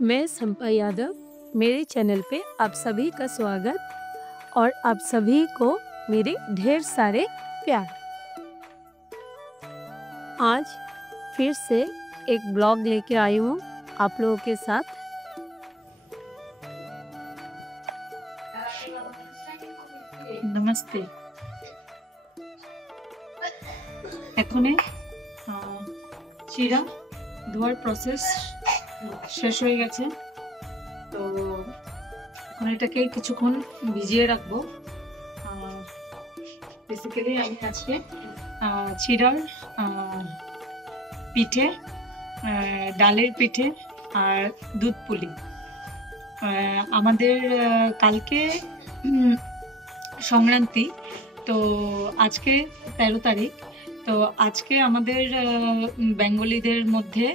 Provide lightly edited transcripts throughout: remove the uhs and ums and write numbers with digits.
मैं संपा यादव। मेरे चैनल पे आप सभी का स्वागत और आप सभी को मेरे ढेर सारे प्यार। आज फिर से एक ब्लॉग लेके आई हूँ आप लोगों के साथ। नमस्ते। एखोने चिरा धोয়ার প্রসেস শেষ হয়ে গেছে, তো এখন এটাকে কিছুক্ষণ ভিজিয়ে রাখবো। বেসিক্যালি আমি আজকে চিরার পিঠে, ডালের পিঠে আর দুধ পুলি। আমাদের কালকে সংক্রান্তি, তো আজকে 13 তারিখ। তো আজকে আমাদের বেঙ্গলিদের মধ্যে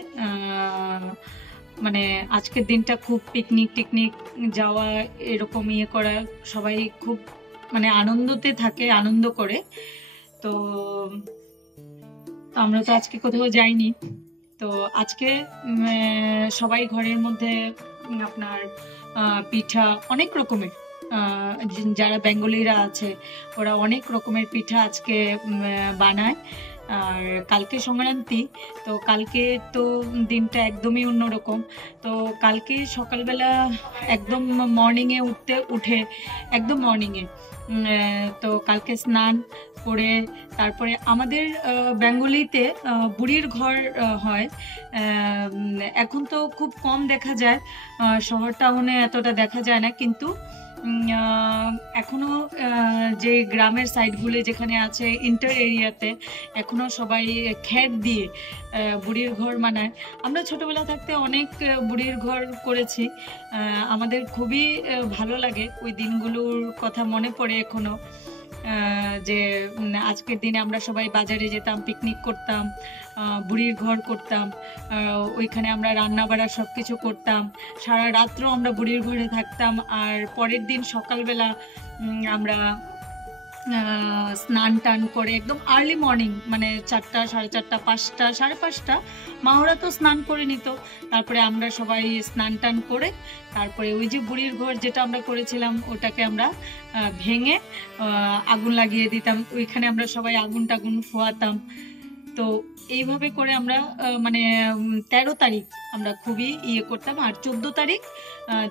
মানে আজকের দিনটা খুব পিকনিক যাওয়া, এরকম ইয়ে করা, সবাই খুব মানে আনন্দতে থাকে, আনন্দ করে। তো আমরা তো আজকে কোথাও যাইনি। তো আজকে সবাই ঘরের মধ্যে আপনার পিঠা অনেক রকমের, যারা বেঙ্গলিরা আছে ওরা অনেক রকমের পিঠা আজকে বানায়। আর কালকে সংক্রান্তি, তো কালকে তো দিনটা একদমই অন্যরকম। তো কালকে সকালবেলা একদম মর্নিংয়ে উঠে একদম মর্নিংয়ে, তো কালকে স্নান করে তারপরে আমাদের বেঙ্গলিতে বুড়ির ঘর হয়। এখন তো খুব কম দেখা যায়, শহর টাউনে এতটা দেখা যায় না, কিন্তু এখনো যে গ্রামের সাইডগুলো যেখানে আছে ইন্টার এরিয়াতে এখনো সবাই খ্যার দিয়ে বুড়ির ঘর বানায়। আমরা ছোটবেলা থাকতে অনেক বুড়ির ঘর করেছি, আমাদের খুবই ভালো লাগে। ওই দিনগুলোর কথা মনে পড়ে এখনো, যে আজকের দিনে আমরা সবাই বাজারে যেতাম, পিকনিক করতাম, বুড়ির ঘর করতাম, ওইখানে আমরা রান্না বাড়া সব কিছু করতাম, সারা রাত্র আমরা বুড়ির ঘরে থাকতাম। আর পরের দিন সকালবেলা আমরা স্নান টান করে একদম আর্লি মর্নিং, মানে 4টা, 4:30, 5টা, 5:30 মাওরা তো স্নান করে নিত। তারপরে আমরা সবাই স্নান টান করে তারপরে ওই যে বুড়ির ঘর যেটা আমরা করেছিলাম ওটাকে আমরা ভেঙে আগুন লাগিয়ে দিতাম। ওইখানে আমরা সবাই আগুন টাগুন ফোয়াতাম। তো এইভাবে করে আমরা মানে 13 তারিখ আমরা খুবই ইয়ে করতাম। আর 14 তারিখ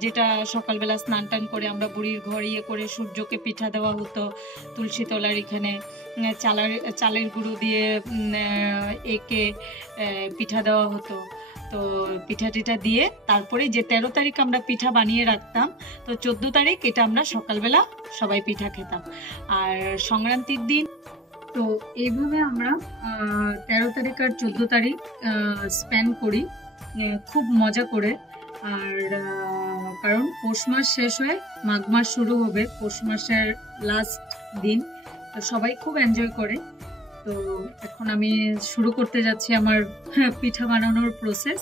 যেটা সকালবেলা স্নান টান করে আমরা বুড়ির ঘর ইয়ে করে সূর্যকে পিঠা দেওয়া হতো। তুলসী তলার এখানে চালের গুঁড়ো দিয়ে একে পিঠা দেওয়া হতো। তো পিঠা টিঠা দিয়ে তারপরে যে 13 তারিখ আমরা পিঠা বানিয়ে রাখতাম, তো 14 তারিখ এটা আমরা সকালবেলা সবাই পিঠা খেতাম। আর সংক্রান্তির দিন তো এইভাবে আমরা 13 তারিখ আর 14 তারিখ স্পেন্ড করি খুব মজা করে। আর কারণ পৌষ মাস শেষ হয়ে মাঘ মাস শুরু হবে, পৌষ মাসের লাস্ট দিন, তো সবাই খুব এনজয় করে। তো এখন আমি শুরু করতে যাচ্ছি আমার পিঠা বানানোর প্রসেস।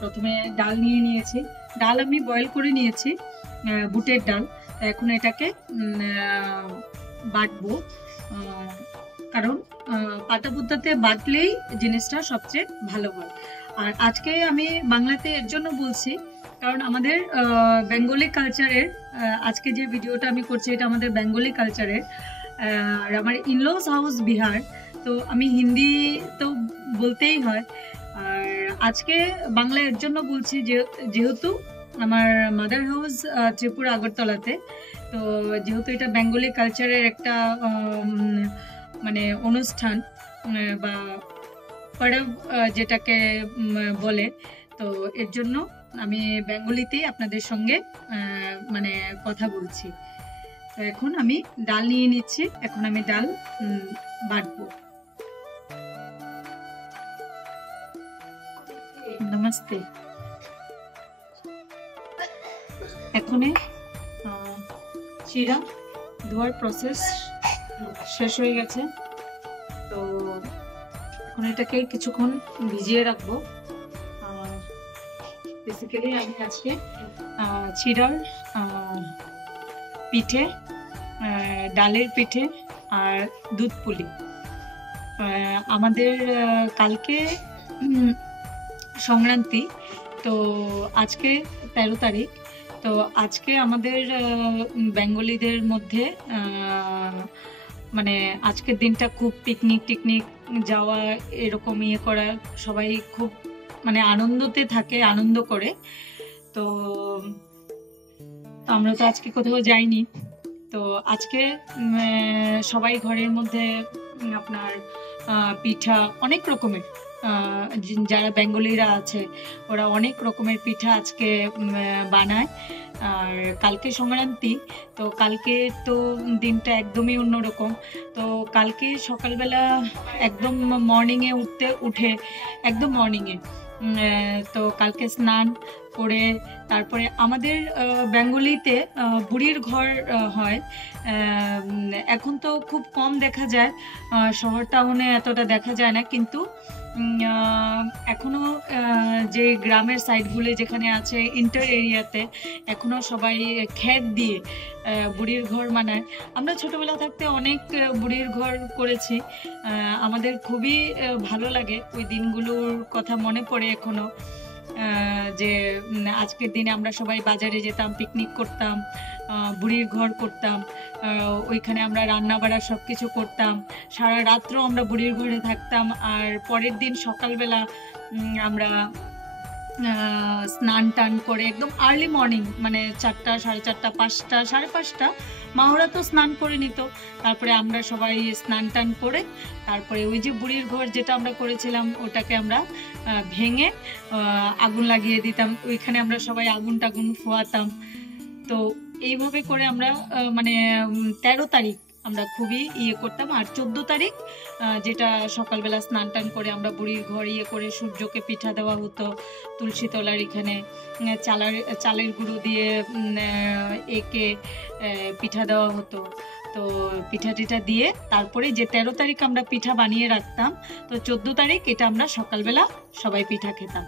প্রথমে ডাল নিয়ে নিয়েছি, ডাল আমি বয়েল করে নিয়েছি, বুটের ডাল। এখন এটাকে বাটবো, কারণ পাতা পুতাতে বাটলেই জিনিসটা সবচেয়ে ভালো হয়। আর আজকে আমি বাংলাতে এর জন্য বলছি কারণ আমাদের বেঙ্গলি কালচারের আজকে যে ভিডিওটা আমি করছি এটা আমাদের বেঙ্গলি কালচারের। আর আমার ইনলস হাউস বিহার, তো আমি হিন্দি তো বলতেই হয়। আর আজকে বাংলা এর জন্য বলছি যেহেতু আমার মাদার হাউস ত্রিপুরা আগরতলাতে, তো যেহেতু এটা বেঙ্গলি কালচারের একটা মানে অনুষ্ঠান বা পরব যেটাকে বলে, তো এর জন্য আমি বেঙ্গলিতেই আপনাদের সঙ্গে মানে কথা বলছি। তো এখন আমি ডাল নিয়ে নিচ্ছি, এখন আমি ডাল বাটবো। নমস্তে। এখনে চিরা ধোয়ার প্রসেস শেষ হয়ে গেছে, তো এখন এটাকে কিছুক্ষণ ভিজিয়ে রাখবো। বেসিক্যালি আমি আজকে চিরার পিঠে, ডালের পিঠে আর দুধ পুলি। আমাদের কালকে সংক্রান্তি, তো আজকে 13 তারিখ। তো আজকে আমাদের বেঙ্গলিদের মধ্যে মানে আজকের দিনটা খুব পিকনিক টিকনিক যাওয়া, এরকম ইয়ে করা, সবাই খুব মানে আনন্দতে থাকে, আনন্দ করে। তো আমরা তো আজকে কোথাও যাইনি। তো আজকে সবাই ঘরের মধ্যে আপনার পিঠা অনেক রকমের, যারা বেঙ্গলিরা আছে ওরা অনেক রকমের পিঠা আজকে বানায়। আর কালকে সংক্রান্তি, তো কালকে তো দিনটা একদমই অন্যরকম। তো কালকে সকালবেলা একদম মর্নিংয়ে উঠে একদম মর্নিংয়ে তো কালকে স্নান করে তারপরে আমাদের বেঙ্গলিতে বুড়ির ঘর হয়। এখন তো খুব কম দেখা যায়, শহর টাউনে এতটা দেখা যায় না, কিন্তু এখনো যে গ্রামের সাইডগুলো যেখানে আছে ইন্টার এরিয়াতে এখনো সবাই খ্যাত দিয়ে বুড়ির ঘর মানায়। আমরা ছোটবেলা থাকতে অনেক বুড়ির ঘর করেছি, আমাদের খুবই ভালো লাগে, ওই দিনগুলোর কথা মনে পড়ে এখনো। যে আজকের দিনে আমরা সবাই বাজারে যেতাম, পিকনিক করতাম, বুড়ির ঘর করতাম, ওইখানে আমরা রান্না বাড়া সব কিছু করতাম, সারা রাত্র আমরা বুড়ির ঘরে থাকতাম। আর পরের দিন সকালবেলা আমরা স্নান টান করে একদম আর্লি মর্নিং, মানে 4টা, 4:30, 5টা, 5:30 মাওরা তো স্নান করে নিত। তারপরে আমরা সবাই স্নান টান করে তারপরে ওই যে বুড়ির ঘর যেটা আমরা করেছিলাম ওটাকে আমরা ভেঙে আগুন লাগিয়ে দিতাম, ওইখানে আমরা সবাই আগুন টাগুন ফোয়াতাম। তো এইভাবে করে আমরা মানে 13 তারিখ আমরা খুবই ইয়ে করতাম। আর 14 তারিখ যেটা সকালবেলা স্নান টান করে আমরা বুড়ির ঘর ইয়ে করে সূর্যকে পিঠা দেওয়া হতো, তুলসী তলার এখানে চালের গুঁড়ো দিয়ে একে পিঠা দেওয়া হতো। তো পিঠা টিঠা দিয়ে তারপরে যে 13 তারিখ আমরা পিঠা বানিয়ে রাখতাম, তো 14 তারিখ এটা আমরা সকালবেলা সবাই পিঠা খেতাম।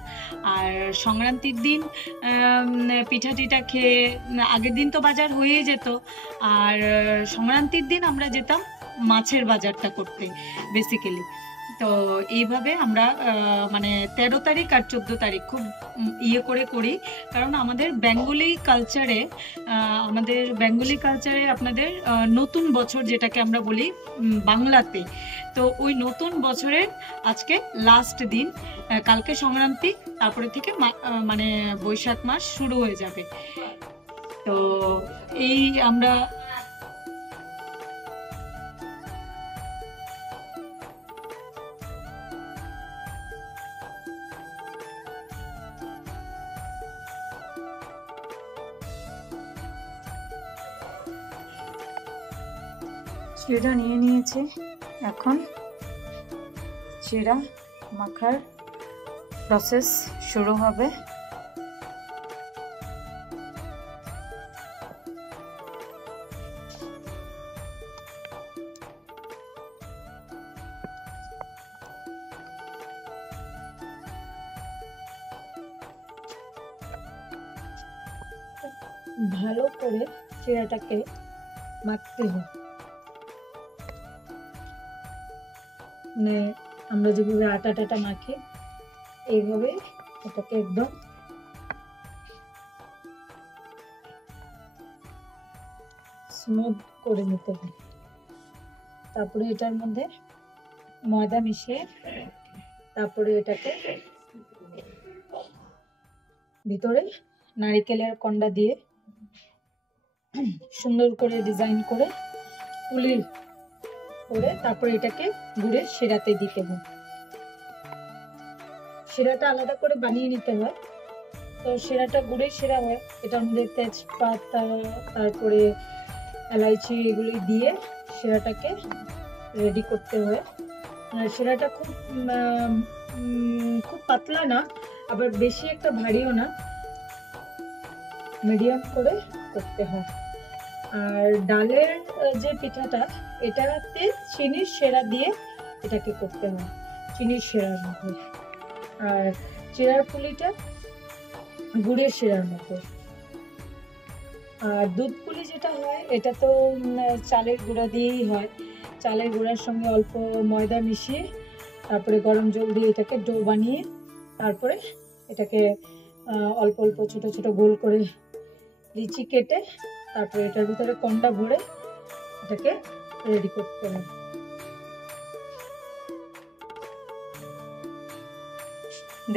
আর সংক্রান্তির দিন পিঠা টিঠা খেয়ে আগের দিন তো বাজার হয়ে যেত, আর সংক্রান্তির দিন আমরা যেতাম মাছের বাজারটা করতে বেসিক্যালি। তো এইভাবে আমরা মানে 13 তারিখ আর 14 তারিখ খুব ইয়ে করে করি, কারণ আমাদের বেঙ্গলি কালচারে আপনাদের নতুন বছর যেটাকে আমরা বলি বাংলাতে, তো ওই নতুন বছরের আজকে লাস্ট দিন, কালকে সংক্রান্তি, তারপরে থেকে মানে বৈশাখ মাস শুরু হয়ে যাবে। তো এই আমরা চিড়া নিয়ে নিয়েছি, এখন চিড়া মাখার প্রসেস শুরু হবে। ভালো করে চিড়াটাকে মাখতে হয়, মানে আমরা যেভাবে আটা টাটা মাখি এইভাবে এটাকে একদম স্মুথ করে নিতে হবে। তারপরে এটার মধ্যে ময়দা মিশিয়ে তারপরে এটাকে ভিতরে নারকেলের কন্ডা দিয়ে সুন্দর করে ডিজাইন করে পুলি করে তারপরে এটাকে গুড়ের শিরাতে দিতে হয়। শিরাটা আলাদা করে বানিয়ে নিতে হয়। তো শিরাটা গুড়ের শিরা হয়, এটার মধ্যে তেজপাতা তারপরে এলাইচি এগুলি দিয়ে শিরাটাকে রেডি করতে হয়। শিরাটা খুব পাতলা না, আবার বেশি একটা ভারীও না, মিডিয়াম করে করতে হয়। আর ডালের যে পিঠাটা এটাতে চিনির শিরা দিয়ে এটাকে করতে হয়, চিনির শিরার মধ্যে। আর চিড়ার পুলিটা গুড়ের শিরার মতো। আর দুধ পুলি যেটা হয় এটা তো চালের গুঁড়া দিয়েই হয়, চালের গুঁড়ার সঙ্গে অল্প ময়দা মিশিয়ে তারপরে গরম জল দিয়ে এটাকে ডো বানিয়ে তারপরে এটাকে অল্প অল্প ছোট ছোট গোল করে লিচি কেটে তারপরে এটার ভিতরে কন্ডা ভরে এটাকে রেডি করতে হবে।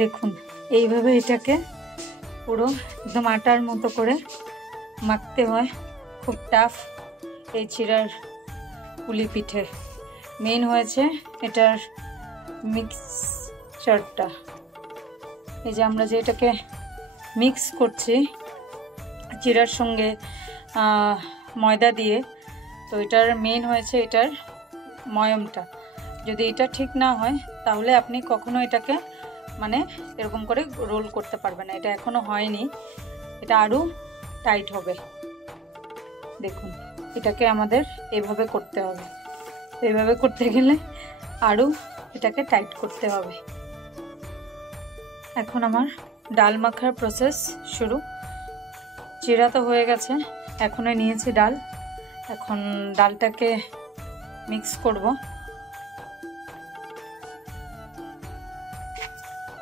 দেখুন এইভাবে এটাকে পুরো একদম আটার মতো করে মাখতে হয়। খুব টাফ এই চিড়ার পুলি পিঠে। মেন হয়েছে এটার মিক্সচারটা। এই যে আমরা যে এটাকে মিক্স করছি চিড়ার সঙ্গে ময়দা দিয়ে, তো এটার মেন হয়েছে এটার ময়মটা। যদি এটা ঠিক না হয় তাহলে আপনি কখনো এটাকে মানে এরকম করে রোল করতে পারবেন না। এটা এখনো হয়নি, এটা আরও টাইট হবে। দেখুন এটাকে আমাদের এভাবে করতে হবে। এইভাবে করতে গেলে আরও এটাকে টাইট করতে হবে। এখন আমার ডাল মাখার প্রসেস শুরু। চিড়া তো হয়ে গেছে, এখন নিয়েছি ডাল। এখন ডালটাকে মিক্স করব।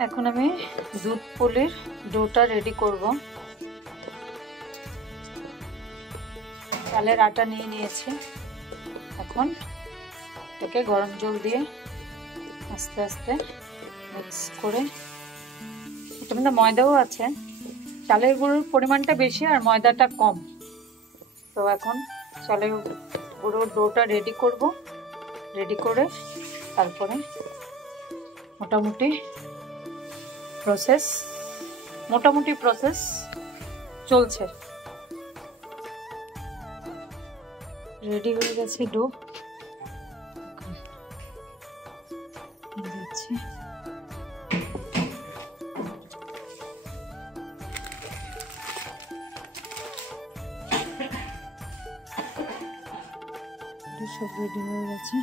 এখন আমি দুধ পুলির ডোটা রেডি করব। চালের আটা নিয়ে নিয়েছি। এখন এটাকে গরম জল দিয়ে আস্তে আস্তে মিক্স করে, এটার মধ্যে ময়দাও আছে, চালের গুঁড়োর পরিমাণটা বেশি আর ময়দাটা কম। তো এখন চালের গুঁড়োর ডোটা রেডি করব। রেডি করে তারপরে মোটামুটি প্রসেস চলছে। রেডি হয়ে গেছে ডো। দিচ্ছি সব রেডি হয়ে গেছে।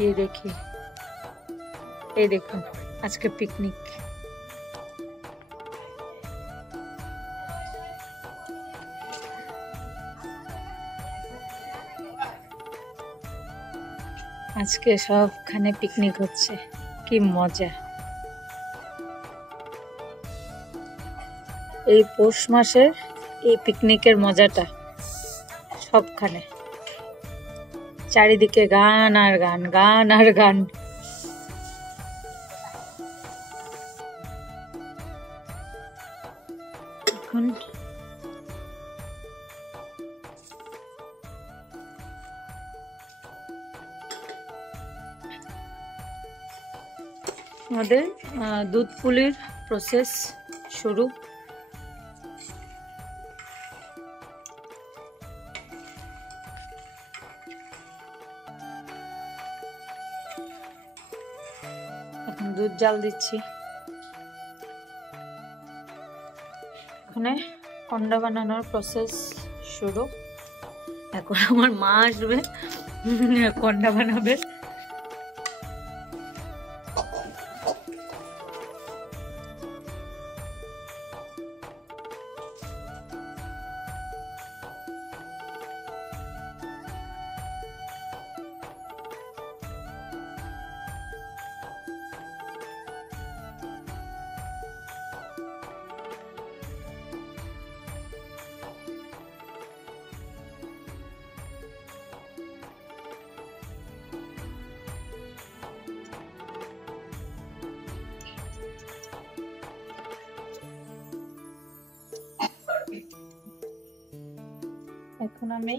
ये देखिए, ये देखो आज का पिकनिक। আজকে সবখানে পিকনিক হচ্ছে, কি মজা। এই পৌষ মাসের এই পিকনিকের মজাটা সবখানে, চারিদিকে গান আর গান, গান আর গান। এখন আমাদের দুধ পুলির প্রসেস শুরু। এখন দুধ জাল দিচ্ছি। এখানে কন্ডা বানানোর প্রসেস শুরু। এখন আমার মা আসবে, কন্ডা বানাবে। এখন আমি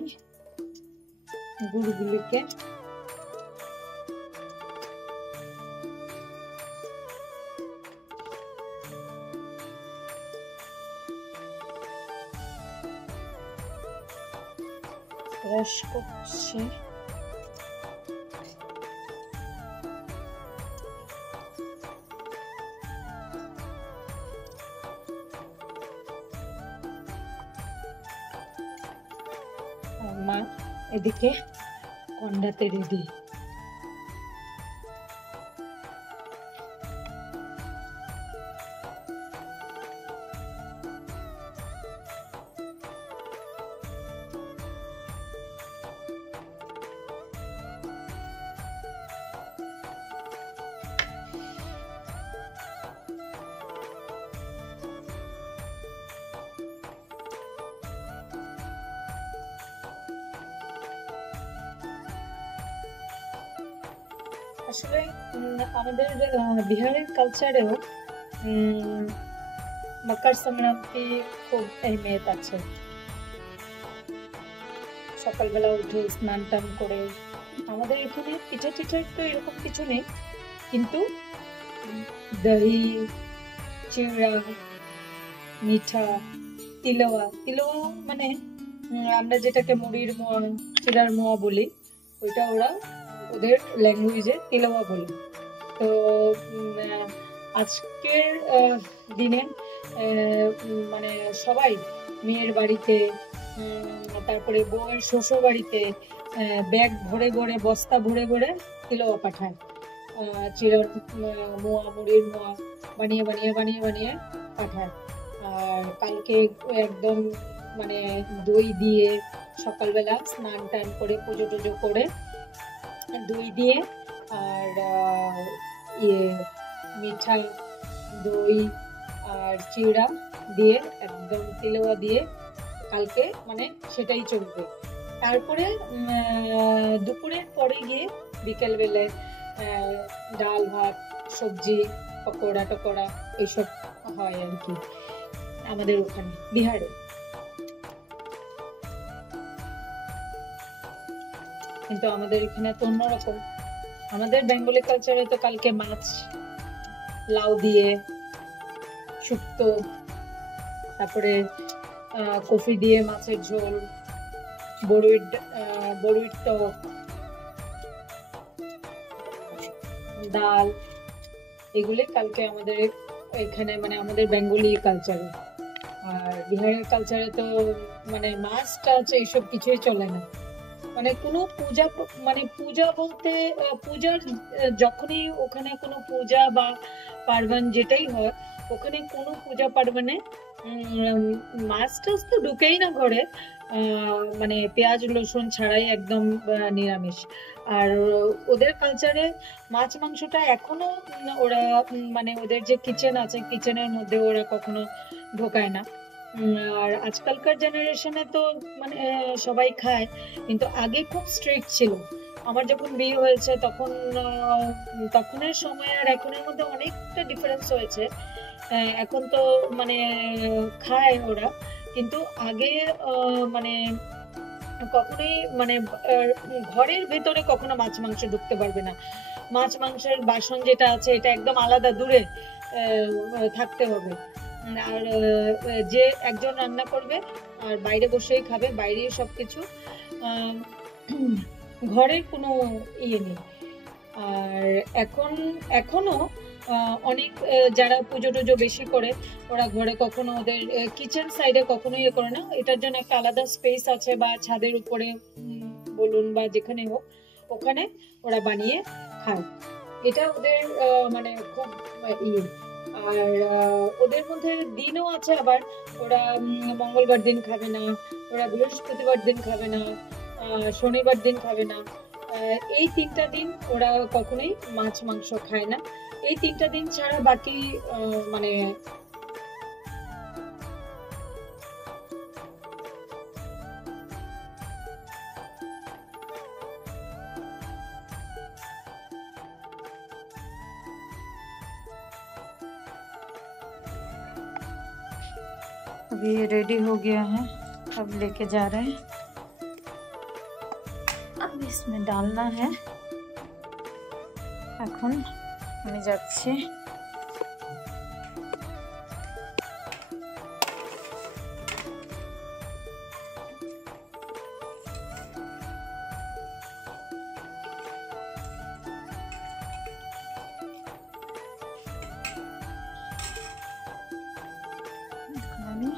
গুড়গুলিকে ব্রাশ করছি। মা এদিকে কন্ডাতে রেডি। আসলে আমাদের বিহারের কালচারেও মকর সংক্রান্তি খুব अहमियत আছে। সকালবেলা উঠে স্নান টান করে আমাদের এখানে পিঠা টিঠার তো এরকম কিছু নেই, কিন্তু দহি, চিড়া, মিঠা, তিলওয়া তিলওয়া মানে আমরা যেটাকে মুড়ির মোয়া, চিড়ার মোয়া বলি, ওইটা ওরা ওদের ল্যাঙ্গুয়েজে তিলওয়া বলে। তো আজকের দিনে মানে সবাই মেয়ের বাড়িতে, তারপরে বউয়ের শ্বশুর বাড়িতে ব্যাগ ভরে ভরে, বস্তা ভরে ভরে তিলওয়া পাঠায়। চিড়ার মোয়া, মুড়ির মোয়া বানিয়ে বানিয়ে বানিয়ে বানিয়ে পাঠায়। আর কালকে একদম মানে দই দিয়ে সকালবেলা স্নান টান করে পুজো টুজো করে দই দিয়ে আর ইয়ে মিঠা, দই আর চিড়া দিয়ে একদম তিলওয়া দিয়ে কালকে মানে সেটাই চলবে। তারপরে দুপুরের পরে গিয়ে বিকেল বেলায় ডাল ভাত, সবজি, পকোড়া টকোড়া এইসব হয় আর কি আমাদের ওখানে বিহারে। কিন্তু আমাদের এখানে তো অন্যরকম। আমাদের বেঙ্গলি কালচারে তো কালকে মাছ, লাউ দিয়ে শুক্তো, তারপরে কফি দিয়ে মাছের ঝোল, বড়ির টক, ডাল, এগুলি কালকে আমাদের এখানে মানে আমাদের বেঙ্গলি কালচারে। আর বিহারের কালচারে তো মানে মাছ টাছ এইসব কিছুই চলে না। মানে কোনো পূজা, মানে পূজা বলতে পূজার যখনই ওখানে কোনো পূজা বা পার্বণ যেটাই হয়, ওখানে কোনো পূজা পার্বণে মাছ টাছ তো ঢুকেই না ঘরে, মানে পেঁয়াজ রসুন ছাড়াই একদম নিরামিষ। আর ওদের কালচারে মাছ মাংসটা এখনো ওরা মানে ওদের যে কিচেন আছে, কিচেনের মধ্যে ওরা কখনো ঢোকায় না। আর আজকালকার জেনারেশনে তো মানে সবাই খায়, কিন্তু আগে খুব স্ট্রিক্ট ছিল। আমার যখন বিয়ে হয়েছে তখন তখনের সময় আর এখনের মধ্যে অনেকটা ডিফারেন্স হয়েছে। এখন তো মানে খায় ওরা, কিন্তু আগে মানে কখনোই মানে ঘরের ভেতরে কখনো মাছ মাংস ঢুকতে পারবে না। মাছ মাংসের বাসন যেটা আছে এটা একদম আলাদা দূরে থাকতে হবে। আর যে একজন রান্না করবে আর বাইরে বসেই খাবে, বাইরেই সবকিছু, ঘরের কোনো ইয়ে নেই। আর এখনো অনেক যারা পুজো টুজো বেশি করে ওরা ঘরে কখনো ওদের কিচেন সাইডে কখনো ইয়ে করে না। এটার জন্য একটা আলাদা স্পেস আছে, বা ছাদের উপরে বলুন বা যেখানে হোক ওখানে ওরা বানিয়ে খায়। এটা ওদের মানে খুব ইয়ে। আর ওদের মধ্যে দিনও আছে আবার, ওরা মঙ্গলবার দিন খাবে না, ওরা বৃহস্পতিবার দিন খাবে না, শনিবার দিন খাবে না। এই 3টা দিন ওরা কখনোই মাছ মাংস খায় না। এই 3টা দিন ছাড়া বাকি মানে अभी ये रेडी हो गया है, अब लेके जा रहे हैं। अब इसमें डालना है। এখন আমি যাচ্ছি। আমি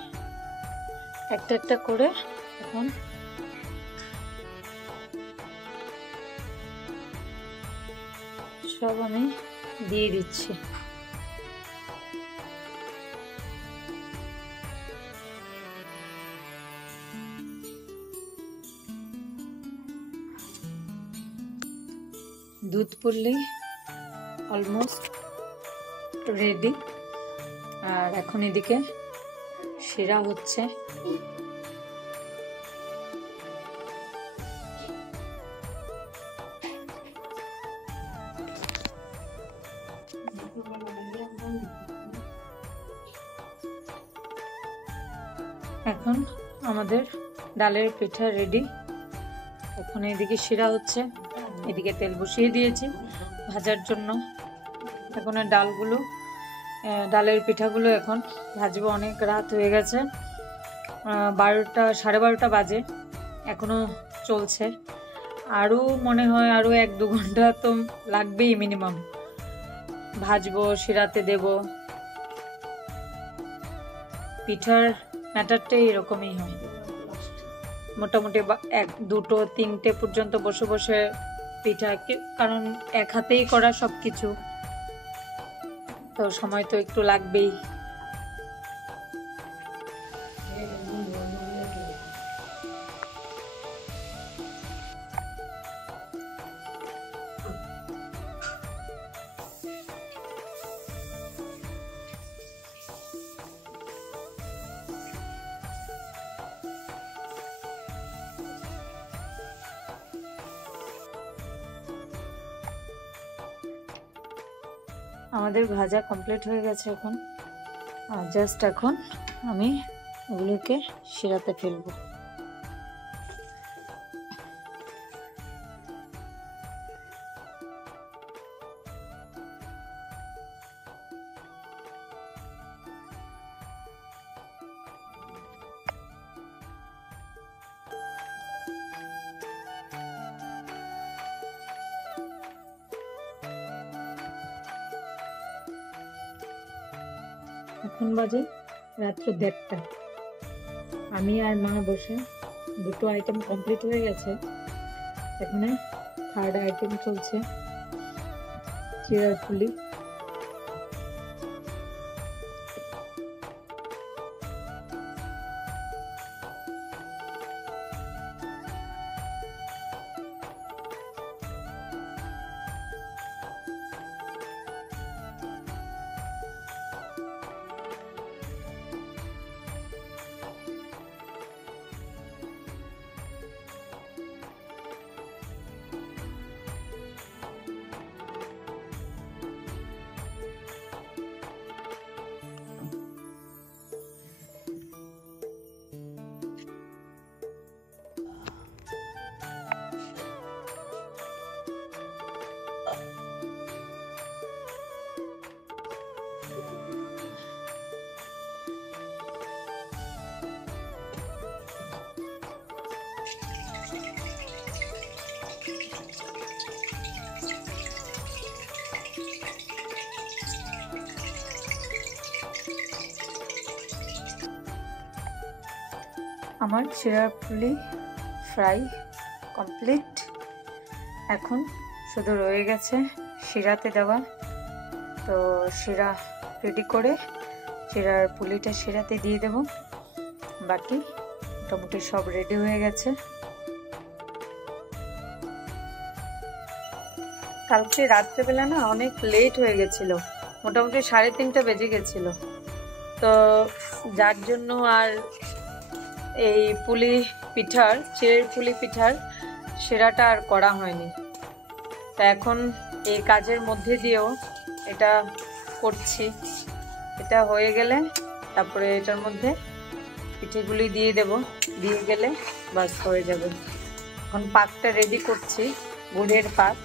একটা একটা করে এখন সব আমি দিয়ে দিচ্ছি। দুধ পড়লেই অলমোস্ট রেডি। আর এখন এদিকে শিরা হচ্ছে। এখন আমাদের ডালের পিঠা রেডি। এখন এদিকে শিরা হচ্ছে, এদিকে তেল বসিয়ে দিয়েছি ভাজার জন্য। এখন ডালের পিঠাগুলো এখন ভাজবো। অনেক রাত হয়ে গেছে, 12টা 12:30 বাজে, এখনো চলছে। আরও মনে হয় আরও 1-2 ঘন্টা তো লাগবেই মিনিমাম। ভাজবো, শিরাতে দেব। পিঠার ম্যাটারটাই এরকমই হয়, মোটামুটি 1, 2, 3টে পর্যন্ত বসে বসে পিঠা, কারণ এক হাতেই করা সব কিছু, তো সময় তো একটু লাগবেই। আমাদের ভাজা কমপ্লিট হয়ে গেছে এখন, আর জাস্ট এখন আমি এগুলোকে শিরাতে ফেলবো। এখন বাজে রাত্র 1:30। আমি আর মা বসে 2টো আইটেম কমপ্লিট হয়ে গেছে। এখানে 3rd আইটেম চলছে, চিড়ার পুলি। আমার চিড়ার পুলি ফ্রাই কমপ্লিট। এখন শুধু রয়ে গেছে শিরাতে দেওয়া। তো শিরা রেডি করে চিড়ার পুলিটা শিরাতে দিয়ে দেব। বাকি মোটামুটি সব রেডি হয়ে গেছে। কালকে রাত্রেবেলা না অনেক লেট হয়ে গেছিল, মোটামুটি 3:30 বেজে গেছিল। তো যার জন্য আর এই চিড়ের পুলি পিঠার শিরাটা আর করা হয়নি। তা এখন এই কাজের মধ্যে দিয়েও এটা করছি। এটা হয়ে গেলে তারপরে এটার মধ্যে পিঠেগুলি দিয়ে দেব, দিয়ে গেলে বাস হয়ে যাবে। এখন পাকটা রেডি করছি, গুড়ের পাক।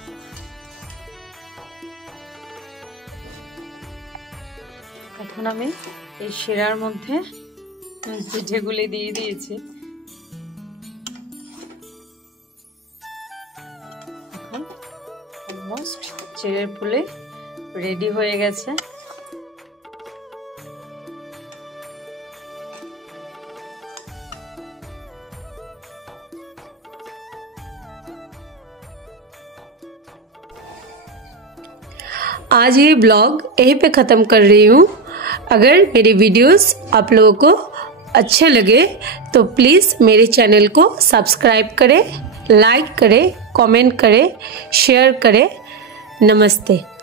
এখন আমি এই শিরার মধ্যে পিঠেগুলি দিয়ে দিয়েছি। এখন অলমোস্ট চিড়ের পুলি রেডি হয়ে গেছে। आज ये ब्लॉग यहीं पे ख़त्म कर रही हूँ। अगर मेरी वीडियोस आप लोगों को अच्छे लगे तो प्लीज़ मेरे चैनल को सब्सक्राइब करें, लाइक करें, कमेंट करें, शेयर करें। नमस्ते।